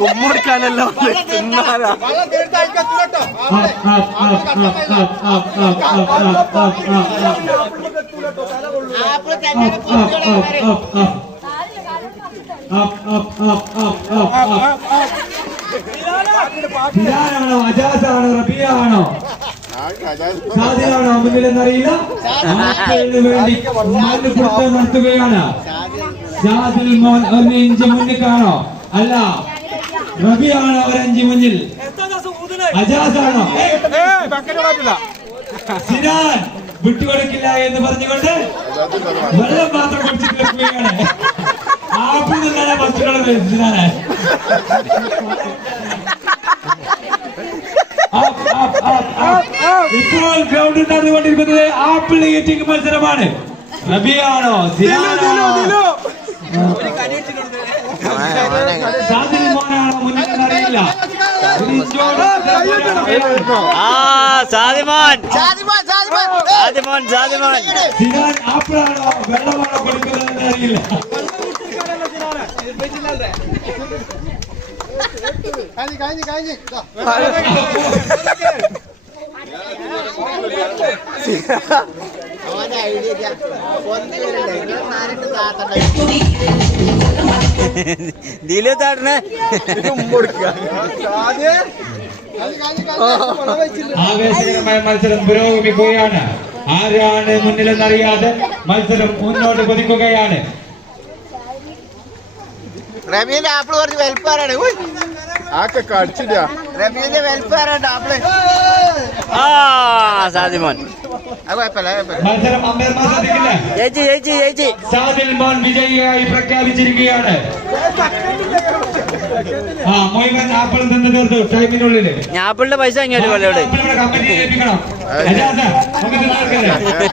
ഉമ്മടിക്കാനല്ലോ ബിലാലാണോ അജാസാണോ റബിയാണോ സാദിലാണോ മുന്നിലെന്നറിയില്ല. വേണ്ടി പിടുത്തം നടത്തുകയാണ്. സാദിൽ മോൻ 1 ഇഞ്ച് മുന്നിൽ കാണോ? അല്ല, റബിയാണോ 1 ഇഞ്ച് മുന്നിൽ? അജാസാണോ? സിനാൻ വിട്ടുകൊടുക്കില്ല എന്ന് പറഞ്ഞുകൊണ്ട് വെള്ളം മാത്രം കുടിച്ചിട്ട് നിൽക്കുകയാണ്. ആപ്പിൾ നിന്നാണ് ബസ്സുകളെ സിനാനെ. ഇപ്പോൾ ഗ്രൗണ്ടിൽ നടന്നുകൊണ്ടിരിക്കുന്നത് ആപ്പിൾ ഈറ്റിംഗ് മത്സരമാണ്. റബിയാണോ സിനാനാണോ സാദിൽ മോനാണോ മുന്നിലെന്നറിയില്ല. സിനാൻ ആപ്പിളാണോ വെള്ളമാണോ കൊടുക്കുന്നതെന്ന് അറിയില്ല. ദിലു താടനെ ആവേശകരമായ മത്സരം പുരോഗമിക്കുകയാണ്. ആരാണ് മുന്നിലെന്നറിയാതെ മത്സരം മുന്നോട്ട് കുതിക്കുകയാണ്. റബീന്റെ ആപ്പിള് കുറച്ച് വെൽപ്പാറാണ്. റബീന്റെ വെൽപ്പാറുണ്ട് ആപ്പിള്. സാദിമോൻ മത്സരം അമ്പയർമാർ ശ്രദ്ധിക്കില്ല. ജയിച്ച് സാദിൽ മോൻ വിജയിയായി പ്രഖ്യാപിച്ചിരിക്കുകയാണ്. മുഴുവൻ ആപ്പിൾ നിന്ന് തീർത്തു ടൈമിനുള്ളിൽ. ആപ്പിളിന്റെ പൈസ ഇങ്ങോട്ട് കമ്പനി ഏൽപ്പിക്കണം.